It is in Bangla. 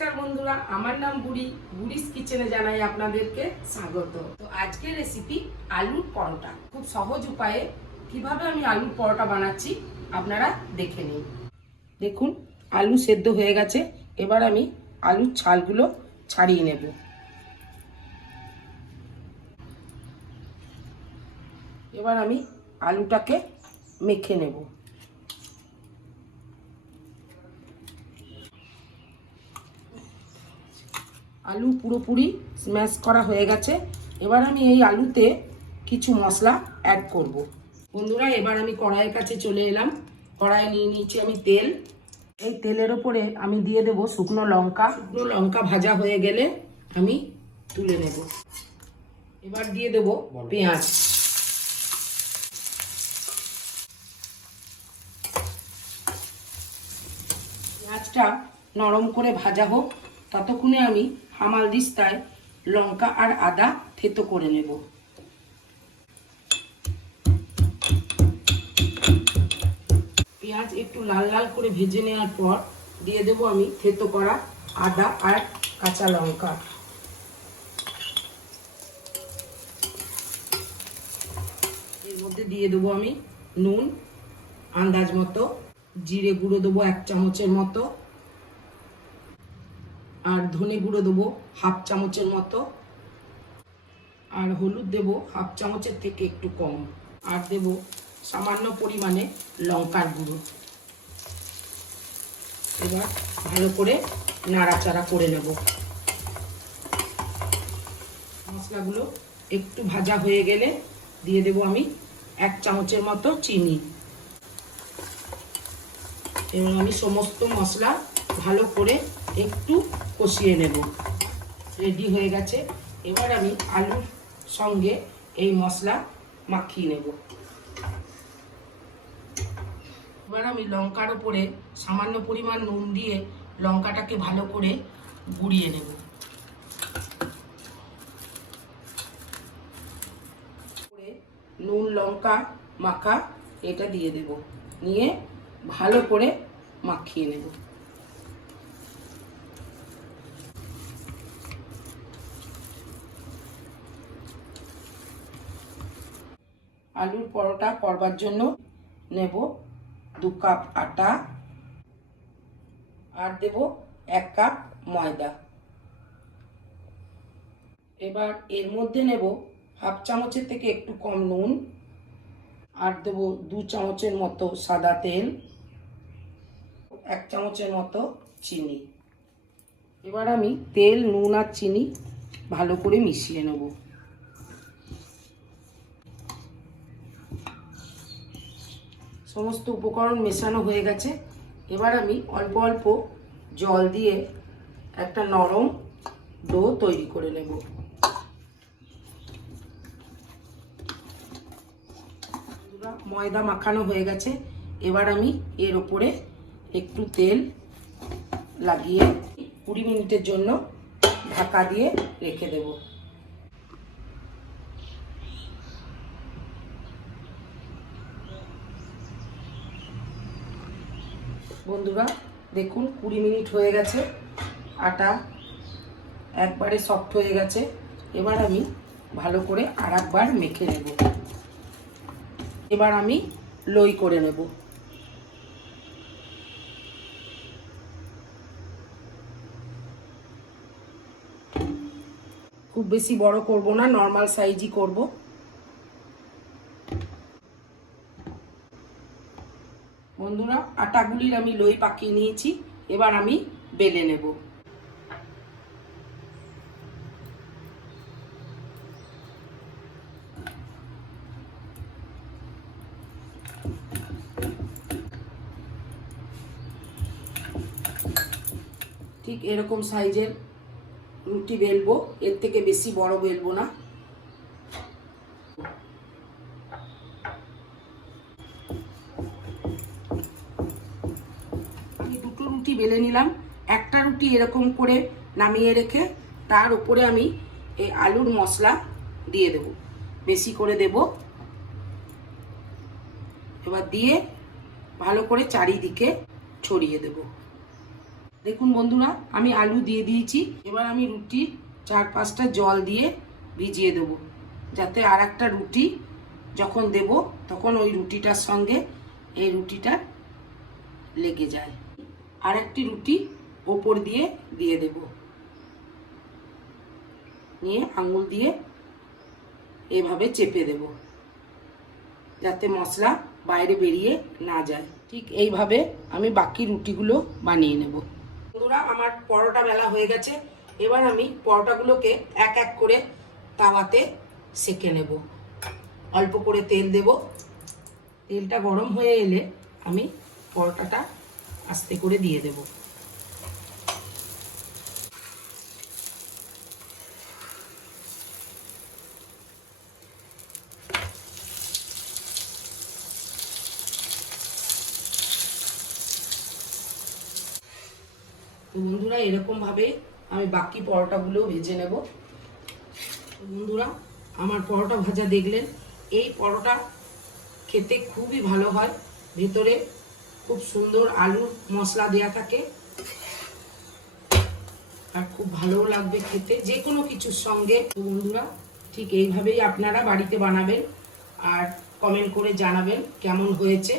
নমস্কার বন্ধুরা, আমার নাম বুড়ি। বুড়িস কিচেনে জানাই আপনাদেরকে স্বাগত। তো আজকের রেসিপি আলুর পরোটা। খুব সহজ উপায়ে কীভাবে আমি আলুর পরোটা বানাচ্ছি আপনারা দেখে নিন। দেখুন, আলু সেদ্ধ হয়ে গেছে। এবার আমি আলুর ছালগুলো ছাড়িয়ে নেব। এবার আমি আলুটাকে মেখে নেব। আলু পুরোপুরি স্ম্যাশ করা হয়ে গেছে। এবার আমি এই আলুতে কিছু মশলা অ্যাড করব। বন্ধুরা এবার আমি কড়াইয়ের কাছে চলে এলাম। কড়াই নিয়ে নিয়েছি আমি তেল। এই তেলের ওপরে আমি দিয়ে দেব শুকনো লঙ্কা। শুকনো লঙ্কা ভাজা হয়ে গেলে আমি তুলে নেব। এবার দিয়ে দেব পেঁয়াজ। পেঁয়াজটা নরম করে ভাজা হোক। ততক্ষণে আমি হামাল দিস্তায় লঙ্কা আর আদা থেতো করে নেব। পেঁয়াজ একটু লাল লাল করে ভেজে নেওয়ার পর দিয়ে দেব আমি থেতো করা আদা আর কাঁচা লঙ্কা। এর মধ্যে দিয়ে দেবো আমি নুন, আন্দাজ মতো, জিরে গুঁড়ো দেবো এক চামচের মতো আর ধনে গুঁড়ো দেবো হাফ চামচের মতো। আর হলুদ দেবো হাফ চামচের থেকে একটু কম। আর দেব সামান্য পরিমাণে লঙ্কার গুঁড়ো। এবার ভালো করে নাড়াচাড়া করে নেব। মশলাগুলো একটু ভাজা হয়ে গেলে দিয়ে দেব আমি এক চামচের মতো চিনি। এবং আমি সমস্ত মশলা ভালো করে একটু কষিয়ে নেব। রেডি হয়ে গেছে। এবার আমি আলুর সঙ্গে এই মশলা মাখিয়ে নেব। এবার আমি লঙ্কার ওপরে সামান্য পরিমাণ নুন দিয়ে লঙ্কাটাকে ভালো করে গুঁড়িয়ে নেব। নুন, লঙ্কা মাখা এটা দিয়ে দেব। নিয়ে ভালো করে মাখিয়ে নেব। আলুর পরোটা করবার জন্য নেব দু কাপ আটা আর দেব এক কাপ ময়দা। এবার এর মধ্যে নেব হাফ চামচের থেকে একটু কম নুন আর দেবো দু চামচের মতো সাদা তেল, এক চামচের মতো চিনি। এবার আমি তেল, নুন আর চিনি ভালো করে মিশিয়ে নেব। সমস্ত উপকরণ মেশানো হয়ে গেছে। এবার আমি অল্প অল্প জল দিয়ে একটা নরম ডো তৈরি করে নেব। ময়দা মাখানো হয়ে গেছে। এবার আমি এর ওপরে একটু তেল লাগিয়ে কুড়ি মিনিটের জন্য ঢাকা দিয়ে রেখে দেব। বন্ধুরা, দেখুন, কুড়ি মিনিট হয়ে গেছে। আটা একবারে সফট হয়ে গেছে। এবার আমি ভালো করে আর একবার মেখে নেব। এবার আমি লই করে নেব। খুব বেশি বড় করব না নর্মাল সাইজই করব। বন্ধুরা আটাগুলির আমি লই পাকিয়ে নিয়েছি, এবার আমি বেলে নেব। ঠিক এরকম সাইজের রুটি বেলবো, এর থেকে বেশি বড় বেলবো না। বেলে নিলাম। একটা রুটি এরকম করে নামিয়ে রেখে তার উপরে আমি এই আলুর মশলা দিয়ে দেব। বেশি করে দেব। এবার দিয়ে ভালো করে চারিদিকে ছড়িয়ে দেব। দেখুন বন্ধুরা, আমি আলু দিয়ে দিয়েছি। এবার আমি রুটি চার পাঁচটা জল দিয়ে ভিজিয়ে দেবো। যাতে আর একটা রুটি যখন দেব, তখন ওই রুটিটার সঙ্গে এই রুটিটা লেগে যায়। আর একটি রুটি ওপর দিয়ে দিয়ে দেব। নিয়ে আঙুল দিয়ে এভাবে চেপে দেব, যাতে মশলা বাইরে বেরিয়ে না যায়। ঠিক এইভাবে আমি বাকি রুটিগুলো বানিয়ে নেব। বন্ধুরা, আমার পরোটা বেলা হয়ে গেছে। এবার আমি পরোটাগুলোকে এক এক করে তাওয়াতে সেকে নেব। অল্প করে তেল দেব। তেলটা গরম হয়ে এলে আমি পরোটাটা আস্তে করে দিয়ে দেব। বন্ধুরা, এরকমভাবে আমি বাকি পরোটাগুলো ভেজে নেব। বন্ধুরা, আমার পরোটা ভাজা দেখলেন, এই পরোটা খেতে খুবই ভালো হয়। ভেতরে খুব সুন্দর আলুর মশলা দেয়া থাকে। আর খুব ভালোও লাগবে খেতে। যে কোনো কিছুর সঙ্গে বন্ধুরা ঠিক এইভাবেই আপনারা বাড়িতে বানাবেন আর কমেন্ট করে জানাবেন কেমন হয়েছে।